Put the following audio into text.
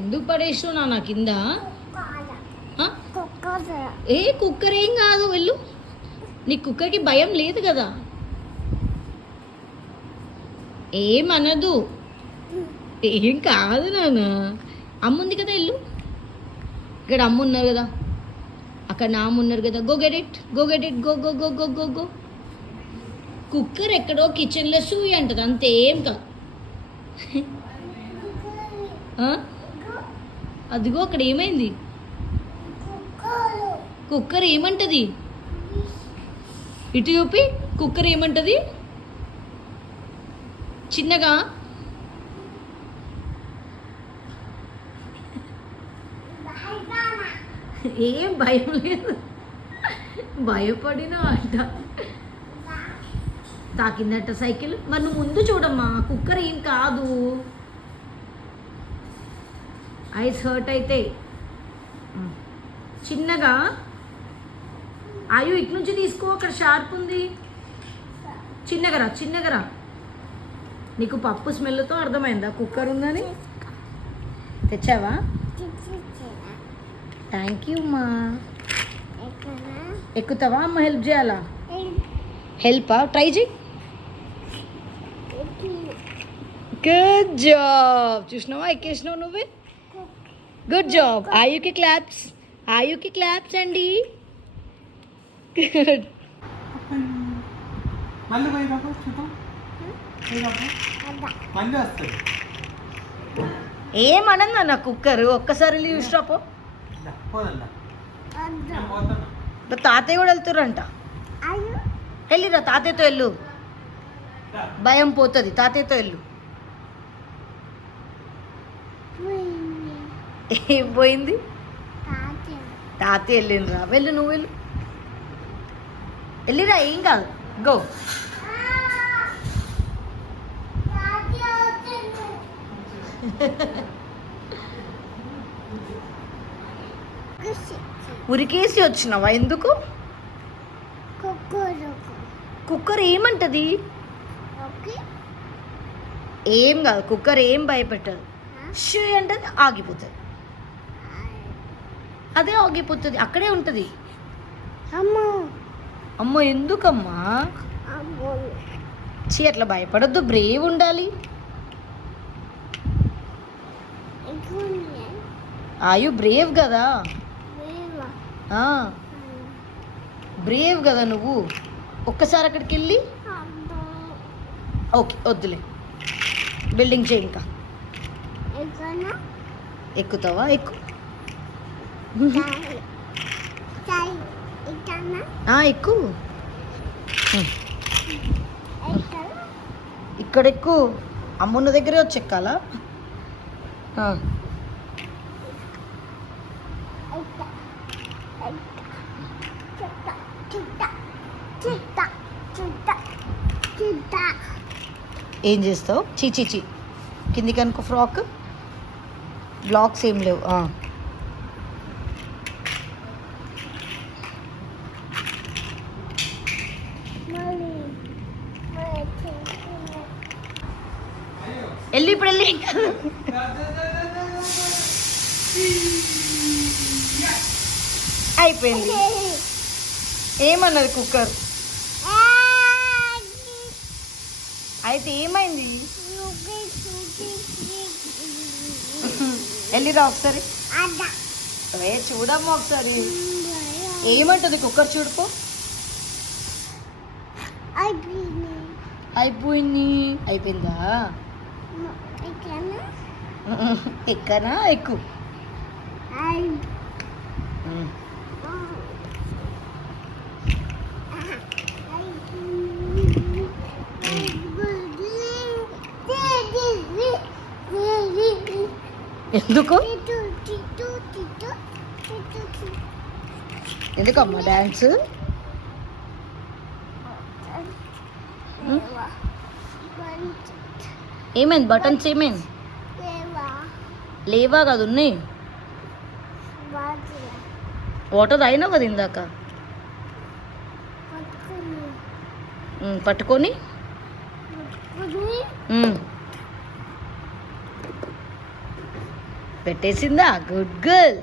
ఎందుకు పడేసావు నాన్న కింద? ఏ కుక్కర్ ఏం కాదు, వెళ్ళు. నీ కుక్కర్కి భయం లేదు కదా, ఏమనదు. ఏం కాదు నాన్న, అమ్మ ఉంది కదా, వెళ్ళు. ఇక్కడ అమ్మ ఉన్నారు కదా, అక్కడ నాన్న ఉన్నారు కదా. Go get it, go get it, go go go go go go. Cooker ఎక్కడో కిచెన్లో సూయి అంటది, అంతేం కాదు. అదిగో అక్కడ ఏమైంది? కుక్కర్ ఏమంటది? ఇటు చూపి, కుక్కర్ ఏమంటది? చిన్నగా ఏం భయం లేదు, భయపడినా అంట. తాకిందట సైకిల్. మరి నువ్వు ముందు చూడమ్మా, కుక్కర్ ఏం కాదు. ఐస్ హర్ట్ అయితే చిన్నగా. ఆయు ఇటు నుంచి తీసుకో, అక్కడ షార్ప్ ఉంది. చిన్నగరా చిన్నగరా. నీకు పప్పు స్మెల్తో అర్థమైందా కుక్కర్ ఉందని? తెచ్చావా? థ్యాంక్ యూ అమ్మా. ఎక్కుతావా అమ్మ? హెల్ప్ చేయాలా? హెల్పా? ట్రై చేయి. Good job. చూసినావా, ఎక్కేసినావు నువ్వే. Good job. ఆయుకి క్లాప్స్, ఆయుకి క్లాప్స్ అండి. గుడ్. ఏమనందా నా కుక్కర్? ఒక్కసారి లీవ్ స్టాప్. తాతయ్య కూడా వెళ్తుర్రంట. వెళ్ళిరా, తాతయ్యతో వెళ్ళు, భయం పోతుంది. తాతయ్యతో వెళ్ళు. ఏం పోయింది? తాతయ్య వెళ్ళినరా. వెళ్ళు, నువ్వు వెళ్ళు, వెళ్ళిరా, ఏం కాదు. గో. ఉరికేసి వచ్చినావా? ఎందుకు? కుక్కర్ ఏమంటది? ఏం కాదు, కుక్కర్ ఏం భయపెట్టదు. షూ అంటే ఆగిపోతుంది, అదే ఆగిపోతుంది, అక్కడే ఉంటుంది. అమ్మో ఎందుకమ్మా? అట్లా భయపడద్దు, బ్రేవ్ ఉండాలి. ఆయు బ్రేవ్ కదా, బ్రేవ్ కదా నువ్వు. ఒక్కసారి అక్కడికి వెళ్ళి. ఓకే, వద్దులే, బిల్డింగ్ చేయి. ఇంకా ఎక్కుతావా? ఎక్కు, ఎక్కు. ఇక్కడ ఎక్కు. అమ్మున్న దగ్గరే వచ్చి ఎక్కాలా? ఏం చేస్తావు? చీ కిందికి అనుకో. ఫ్రాక్ బ్లాక్స్ ఏం లేవు. వెళ్ళి ఇప్పుడు వెళ్ళి. అయిపోయింది. ఏమన్నది కుక్కర్? అయితే ఏమైంది? వెళ్ళిరా ఒకసారి. చూడమ్మా ఒకసారి, ఏమంటుంది కుక్కర్? చూడుకో. అయిపోయిందా? ఎక్కనా? ఎక్కు. ఎందుకు? ఎందుకమ్మా డాన్స్? ఏమైంది? బటన్స్ ఏమైంది? లేవా కాదు, ఉన్నాయి. వాటర్ తాగినావు కదా ఇందాక. పట్టుకొని పెట్టేసిందా? Good girl.